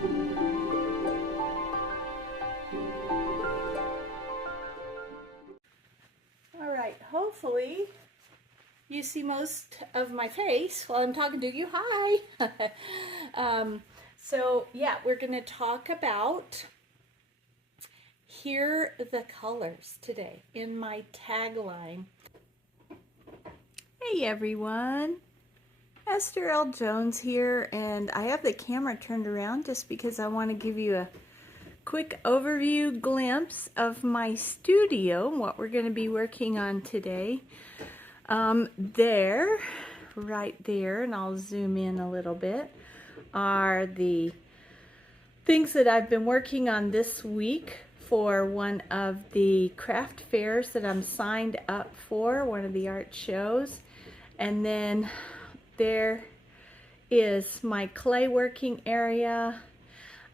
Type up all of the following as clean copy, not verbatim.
All right, hopefully you see most of my face while I'm talking to you. Hi! So yeah, we're going to talk about Hear the Colors today in my tagline. Hey everyone, Esther L. Jones here, and I have the camera turned around just because I want to give you a quick overview glimpse of my studio and what we're going to be working on today. Right there, and I'll zoom in a little bit, are the things that I've been working on this week for one of the craft fairs that I'm signed up for, one of the art shows. And then there is my clay working area.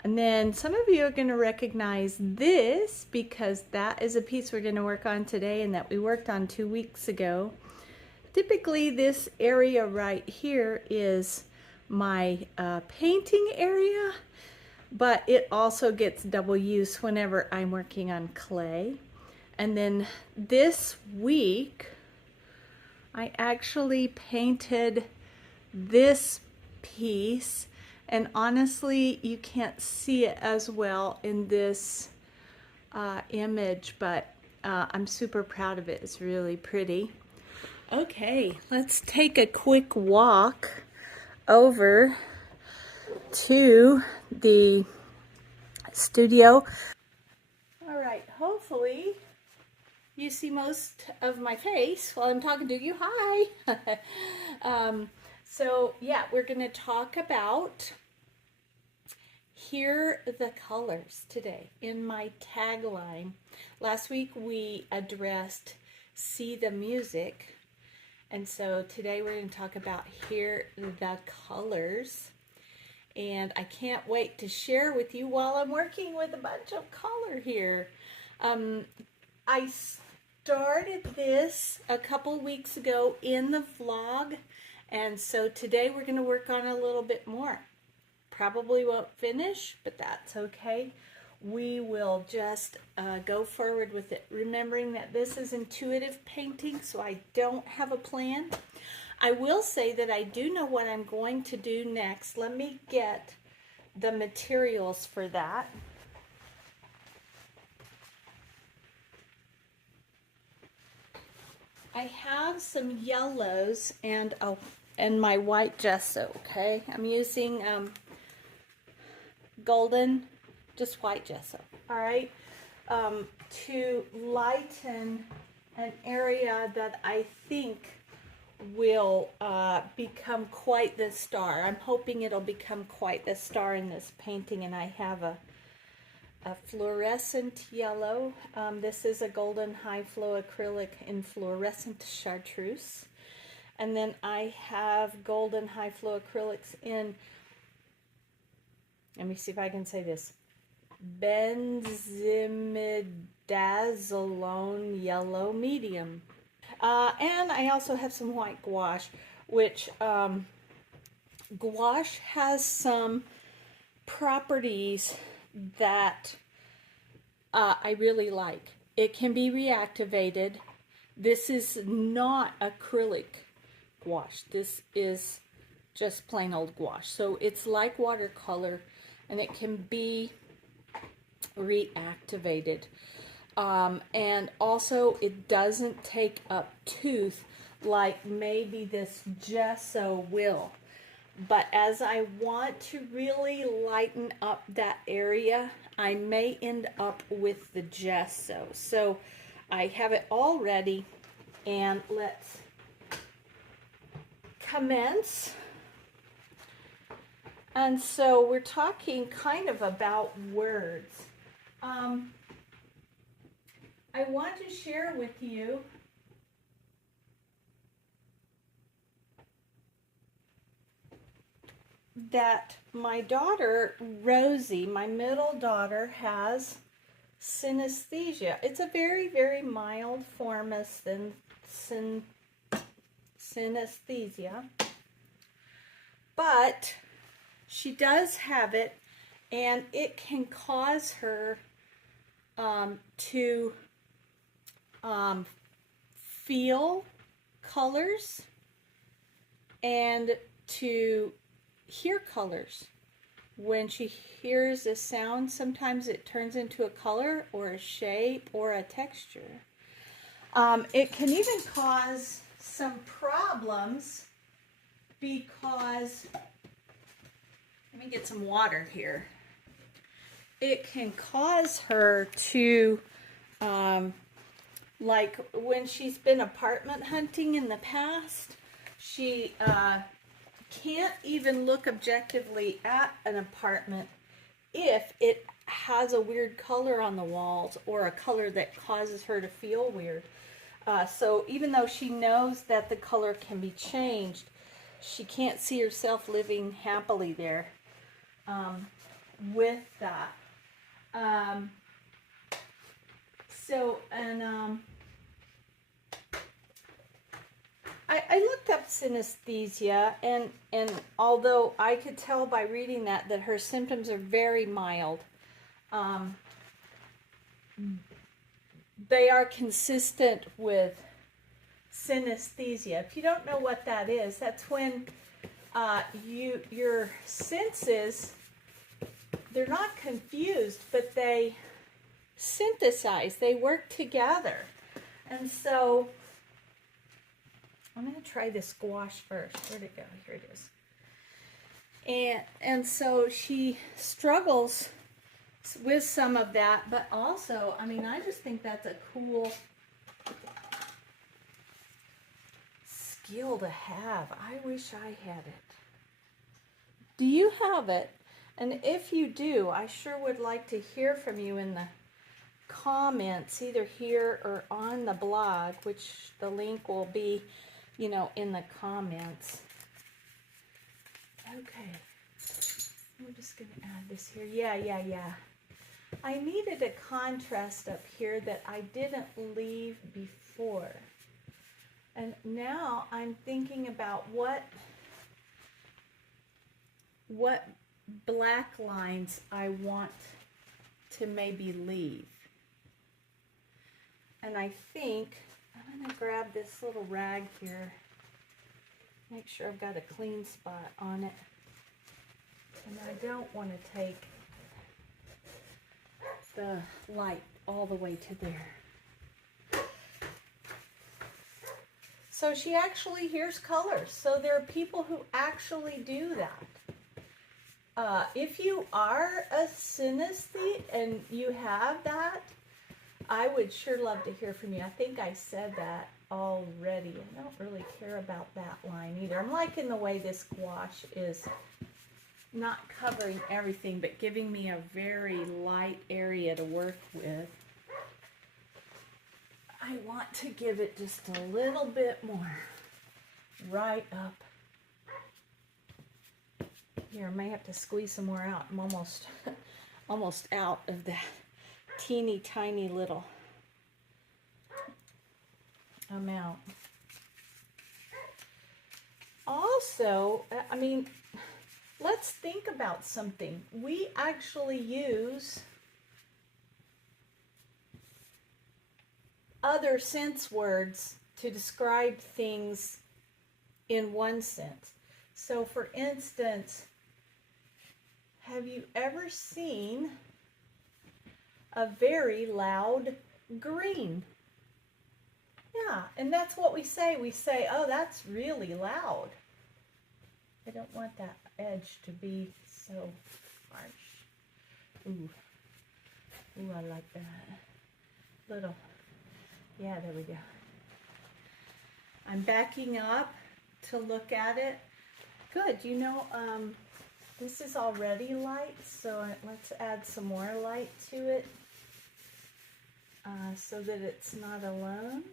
And then some of you are going to recognize this because that is a piece we're going to work on today and that we worked on 2 weeks ago. Typically this area right here is my painting area, but it also gets double use whenever I'm working on clay. And then this week I actually painted this piece, and honestly you can't see it as well in this image, but I'm super proud of it. It's really pretty. Okay, let's take a quick walk over to the studio. All right, hopefully you see most of my face while I'm talking to you. Hi! So yeah, we're going to talk about Hear the Colors today in my tagline. Last week we addressed See the Music. And so today we're going to talk about Hear the Colors. And I can't wait to share with you while I'm working with a bunch of color here. I started this a couple weeks ago in the vlog. And so today we're going to work on a little bit more. Probably won't finish, but that's okay. We will just go forward with it, remembering that this is intuitive painting, so I don't have a plan. I will say that I do know what I'm going to do next. Let me get the materials for that. I have some yellows and my white gesso, okay? I'm using golden, just white gesso, all right, to lighten an area that I think will become quite the star. I'm hoping it'll become quite the star in this painting, and I have a fluorescent yellow. This is a golden high flow acrylic in fluorescent chartreuse, and then I have golden high flow acrylics in, let me see if I can say this, benzimidazolone yellow medium. And I also have some white gouache, which gouache has some properties that I really like. It can be reactivated. This is not acrylic gouache. This is just plain old gouache. So it's like watercolor, and it can be reactivated. And also it doesn't take up tooth like maybe this gesso will. But as I want to really lighten up that area, I may end up with the gesso. So I have it all ready, and let's commence. And so we're talking kind of about words. I want to share with you that my daughter, Rosie, my middle daughter, has synesthesia. It's a very, very mild form of synesthesia, but she does have it, and it can cause her to feel colors and to hear colors. When she hears a sound, sometimes it turns into a color or a shape or a texture. It can even cause some problems because, let me get some water here. It can cause her to, like when she's been apartment hunting in the past, she can't even look objectively at an apartment if it has a weird color on the walls or a color that causes her to feel weird. So even though she knows that the color can be changed, she can't see herself living happily there with that. I looked up synesthesia, and although I could tell by reading that her symptoms are very mild, they are consistent with synesthesia. If you don't know what that is, that's when your senses, they're not confused, but they synthesize, they work together. And so I'm going to try this squash first. Where'd it go? Here it is. And so she struggles with some of that, but also, I mean, I just think that's a cool skill to have. I wish I had it. Do you have it? And if you do, I sure would like to hear from you in the comments, either here or on the blog, which the link will be, you know, in the comments. Okay. I'm just going to add this here. Yeah. I needed a contrast up here that I didn't leave before. And now I'm thinking about what black lines I want to maybe leave. And I think I'm going to grab this little rag here, make sure I've got a clean spot on it. And I don't want to take the light all the way to there. So she actually hears colors. So there are people who actually do that. If you are a synesthete and you have that, I would sure love to hear from you. I think I said that already. I don't really care about that line either. I'm liking the way this gouache is not covering everything, but giving me a very light area to work with. I want to give it just a little bit more right up here. I may have to squeeze some more out. I'm almost out of that teeny tiny little amount. Also, I mean, let's think about something. We actually use other sense words to describe things in one sense. So for instance, have you ever seen a very loud green? Yeah, and that's what we say. We say, oh, that's really loud. I don't want that edge to be so harsh. Ooh, I like that. Little, yeah, there we go. I'm backing up to look at it. Good, you know, this is already light, so let's add some more light to it so that it's not alone.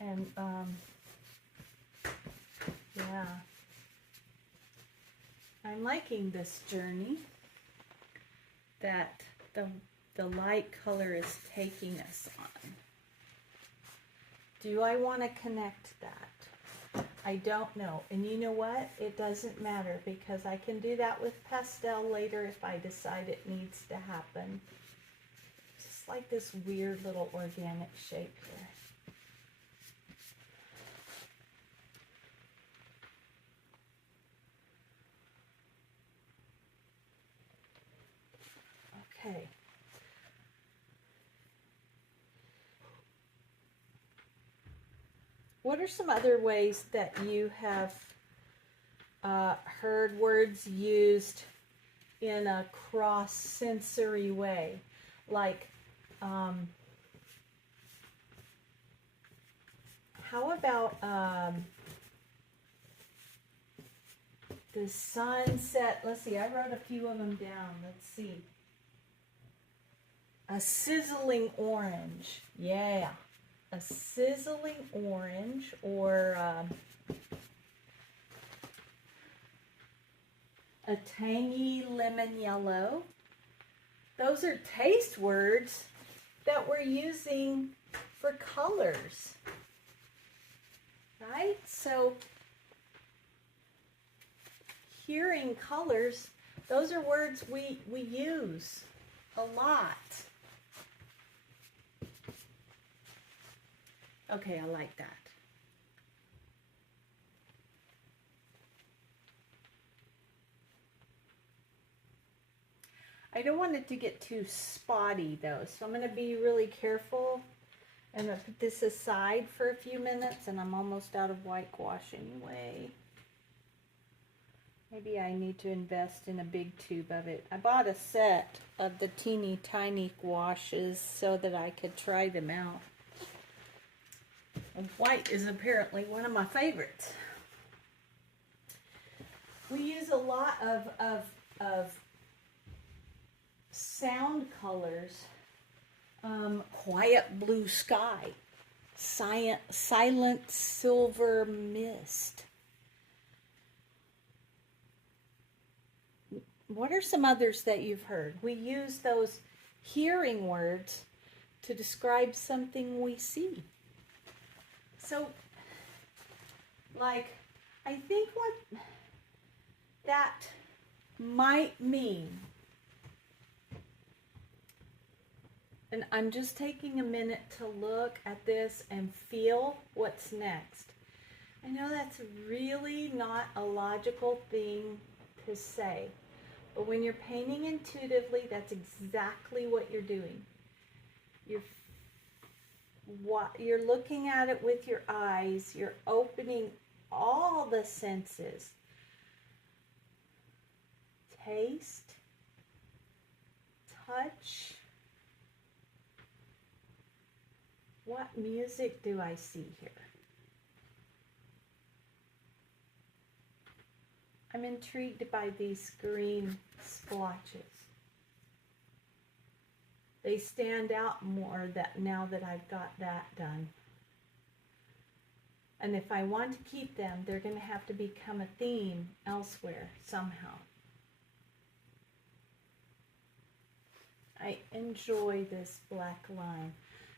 And yeah, I'm liking this journey that the light color is taking us on. Do I want to connect that? I don't know. And you know what? It doesn't matter because I can do that with pastel later if I decide it needs to happen. Just like this weird little organic shape here. Okay. What are some other ways that you have heard words used in a cross-sensory way? Like, how about the sunset? Let's see, I wrote a few of them down. Let's see. A sizzling orange. Yeah. A sizzling orange, or a tangy lemon yellow. Those are taste words that we're using for colors, right? So hearing colors, those are words we use a lot. Okay, I like that. I don't want it to get too spotty though, so I'm going to be really careful. I'm going to put this aside for a few minutes, and I'm almost out of white gouache anyway. Maybe I need to invest in a big tube of it. I bought a set of the teeny tiny gouaches so that I could try them out. And white is apparently one of my favorites. We use a lot of sound colors. Quiet blue sky, silent silver mist. What are some others that you've heard? We use those hearing words to describe something we see. So, like, I think what that might mean, and I'm just taking a minute to look at this and feel what's next. I know that's really not a logical thing to say, but when you're painting intuitively, that's exactly what you're doing. You're looking at it with your eyes. You're opening all the senses. Taste, touch. What music do I see here? I'm intrigued by these green splotches. They stand out more now that I've got that done. And if I want to keep them, they're going to have to become a theme elsewhere somehow. I enjoy this black line.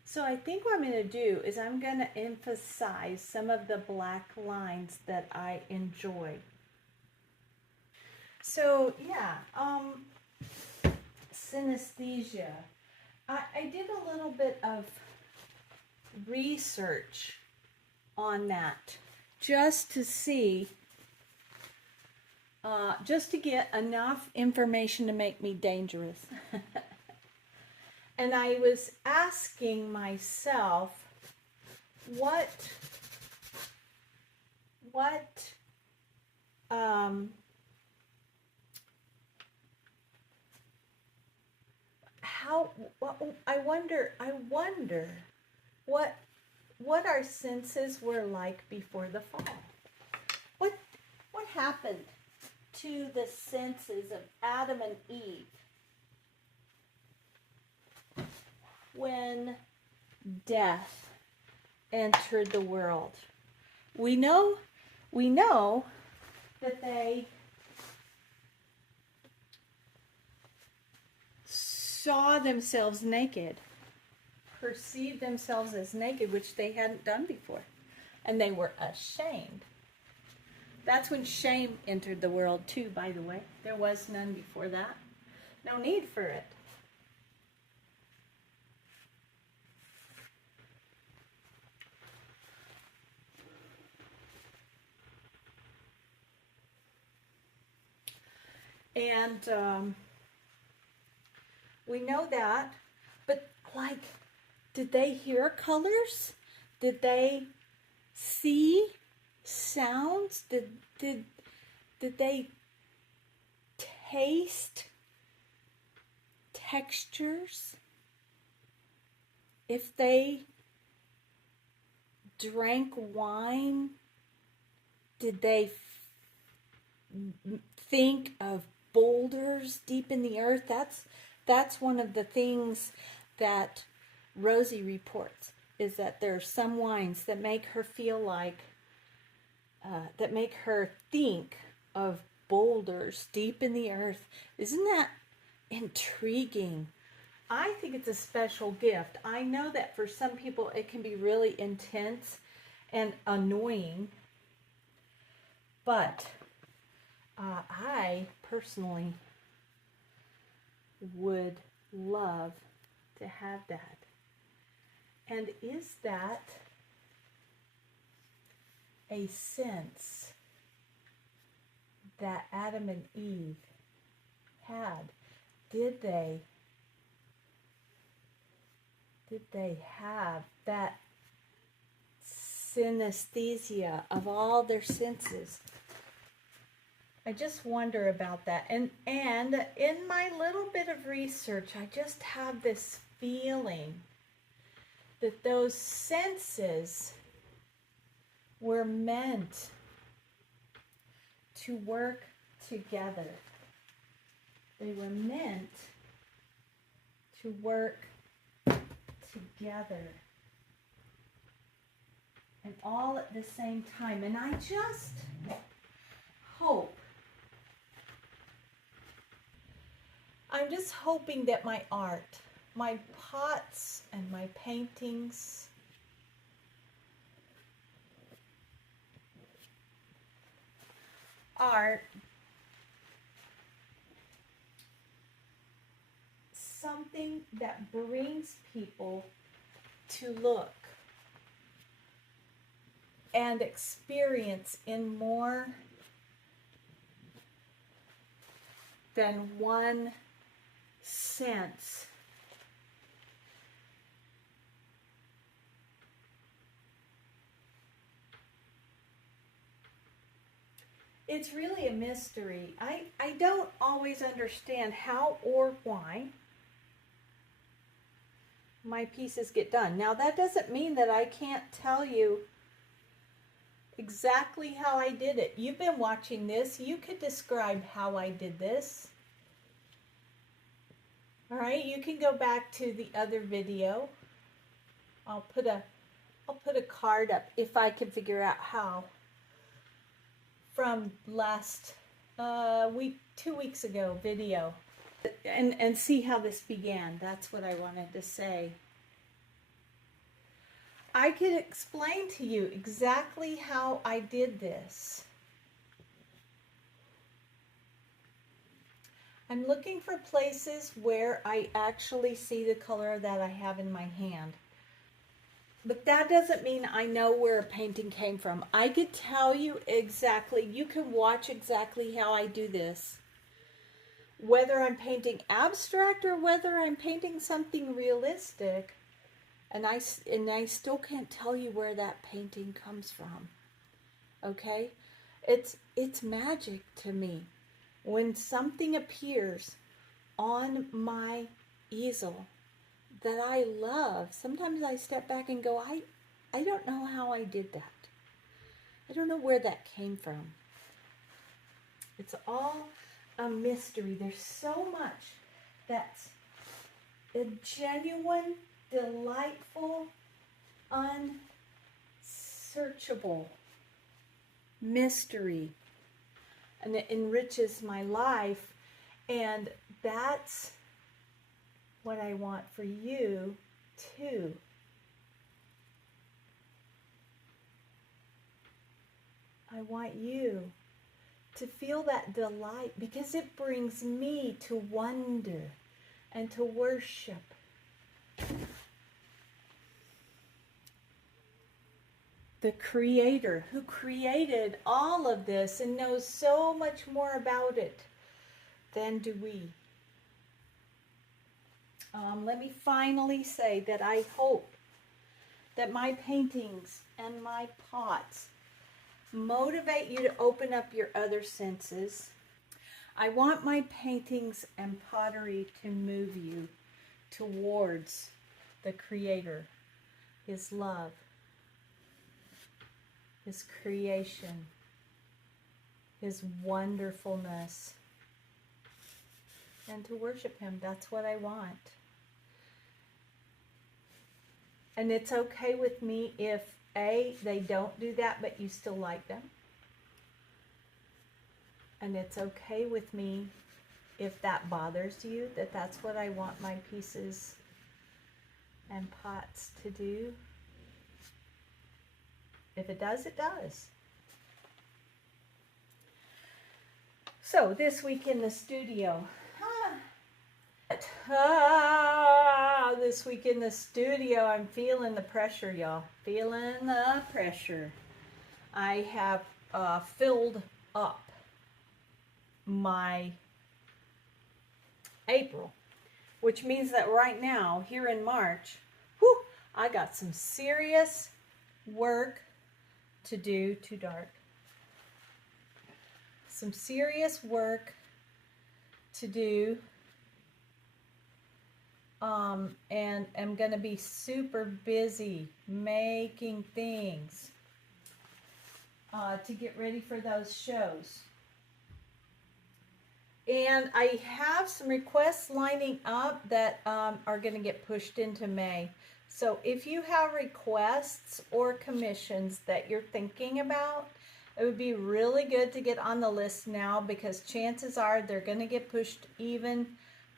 So I think what I'm going to do is I'm going to emphasize some of the black lines that I enjoy. So yeah, synesthesia. I did a little bit of research on that just to see, just to get enough information to make me dangerous. And I was asking myself, I wonder what our senses were like before the fall. What happened to the senses of Adam and Eve when death entered the world? We know that they saw themselves naked, perceived themselves as naked, which they hadn't done before, and they were ashamed. That's when shame entered the world too, by the way. There was none before that. No need for it. And we know that, but like, did they hear colors? Did they see sounds? Did they taste textures? If they drank wine, did they think of boulders deep in the earth? That's one of the things that Rosie reports, is that there are some wines that make her feel like, that make her think of boulders deep in the earth. Isn't that intriguing? I think it's a special gift. I know that for some people it can be really intense and annoying, but I personally would love to have that. And is that a sense that Adam and Eve had? Did they have that synesthesia of all their senses? I just wonder about that. And in my little bit of research, I just have this feeling that those senses were meant to work together. They were meant to work together, and all at the same time. And I just hope, I'm just hoping that my art, my pots and my paintings, are something that brings people to look and experience in more than one sense. It's really a mystery. I don't always understand how or why my pieces get done. Now, that doesn't mean that I can't tell you exactly how I did it. You've been watching this. You could describe how I did this. All right, you can go back to the other video. I'll put a card up if I can figure out how, from last week, 2 weeks ago video, and see how this began. That's what I wanted to say. I could explain to you exactly how I did this. I'm looking for places where I actually see the color that I have in my hand. But that doesn't mean I know where a painting came from. I could tell you exactly, you can watch exactly how I do this. Whether I'm painting abstract or whether I'm painting something realistic, and I still can't tell you where that painting comes from. Okay? It's magic to me. When something appears on my easel that I love, sometimes I step back and go, I don't know how I did that. I don't know where that came from. It's all a mystery. There's so much that's a genuine, delightful, unsearchable mystery. And it enriches my life, and that's what I want for you too. I want you to feel that delight because it brings me to wonder and to worship. The Creator who created all of this and knows so much more about it than do we. Let me finally say that I hope that my paintings and my pots motivate you to open up your other senses. I want my paintings and pottery to move you towards the Creator, His love, His creation, His wonderfulness, and to worship Him. That's what I want. And it's okay with me if, A, they don't do that, but you still like them. And it's okay with me if that bothers you, that that's what I want my pieces and pots to do. If it does, it does. So this week in the studio. This week in the studio, I'm feeling the pressure, y'all. Feeling the pressure. I have filled up my April, which means that right now, here in March, I got some serious work to do. Too dark. Some serious work to do. And I'm going to be super busy making things to get ready for those shows. And I have some requests lining up that are going to get pushed into May. So if you have requests or commissions that you're thinking about, it would be really good to get on the list now, because chances are they're going to get pushed even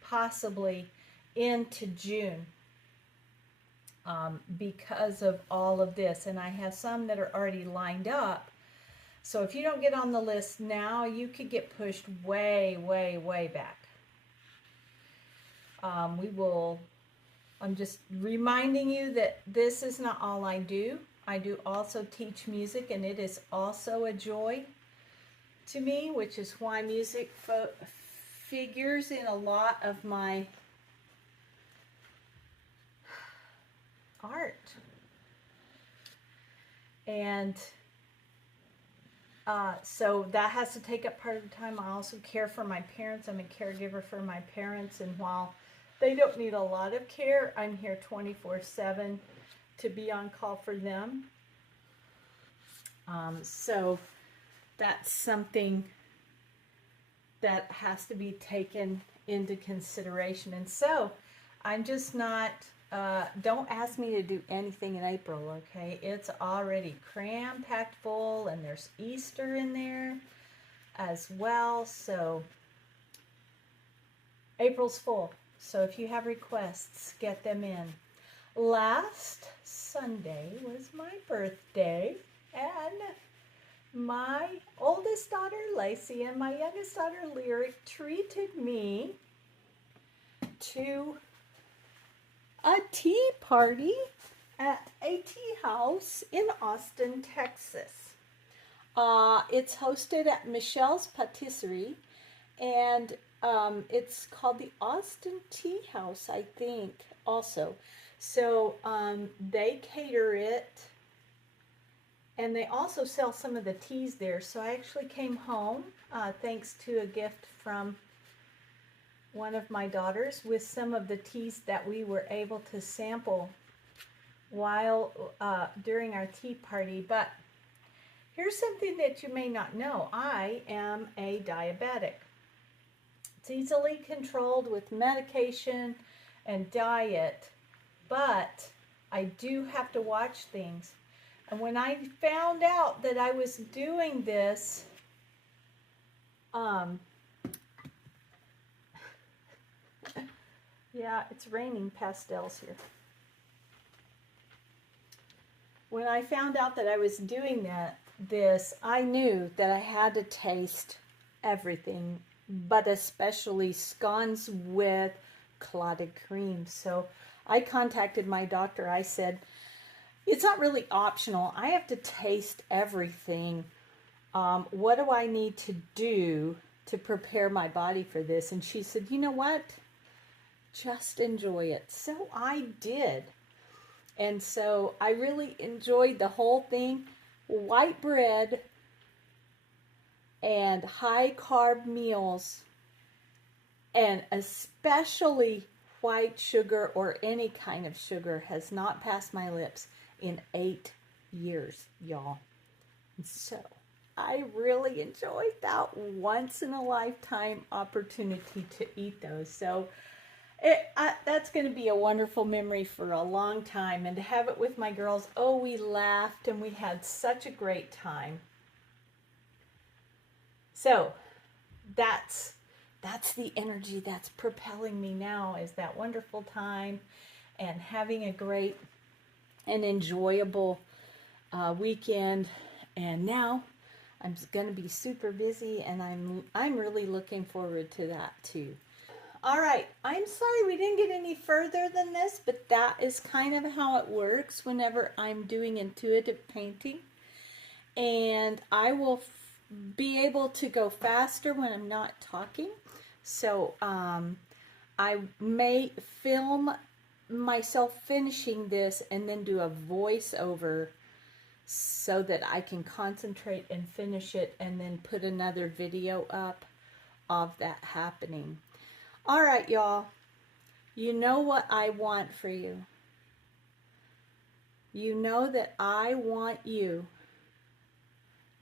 possibly into June because of all of this. And I have some that are already lined up. So if you don't get on the list now, you could get pushed way, way, way back. I'm just reminding you that this is not all I do. I do also teach music, and it is also a joy to me, which is why music figures in a lot of my art. And so that has to take up part of the time. I also care for my parents. I'm a caregiver for my parents, and while they don't need a lot of care, I'm here 24/7 to be on call for them. So that's something that has to be taken into consideration. And so I'm just not, don't ask me to do anything in April, okay? It's already cram-packed full, and there's Easter in there as well. So April's full. So if you have requests, get them in. Last Sunday was my birthday, and my oldest daughter, Lacey, and my youngest daughter, Lyric, treated me to a tea party at a tea house in Austin, Texas. It's hosted at Michelle's Patisserie, and it's called the Austin Tea House, I think, also. So they cater it, and they also sell some of the teas there. So I actually came home, thanks to a gift from one of my daughters, with some of the teas that we were able to sample while during our tea party. But here's something that you may not know. I am a diabetic. It's easily controlled with medication and diet, but I do have to watch things. And when I found out that I was doing this, yeah, it's raining pastels here. When I found out that I was doing that, this, I knew that I had to taste everything, but especially scones with clotted cream. So I contacted my doctor. I said, it's not really optional. I have to taste everything. What do I need to do to prepare my body for this? And she said, you know what? Just enjoy it. So I did. And so I really enjoyed the whole thing. White bread and high carb meals, and especially white sugar or any kind of sugar, has not passed my lips in 8 years, y'all. And so I really enjoyed that once in a lifetime opportunity to eat those. So that's going to be a wonderful memory for a long time. And to have it with my girls, oh, we laughed and we had such a great time. So that's the energy that's propelling me now, is that wonderful time and having a great and enjoyable weekend. And now I'm going to be super busy, and I'm really looking forward to that too. All right, I'm sorry we didn't get any further than this, but that is kind of how it works whenever I'm doing intuitive painting. And I will be able to go faster when I'm not talking. So I may film myself finishing this and then do a voiceover so that I can concentrate and finish it, and then put another video up of that happening. All right, y'all. You know what I want for you. You know that I want you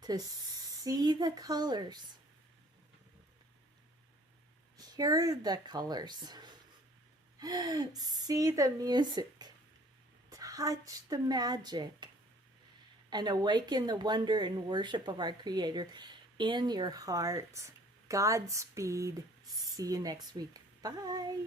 to see the colors, hear the colors, see the music, touch the magic, and awaken the wonder and worship of our Creator in your hearts. Godspeed. See you next week. Bye.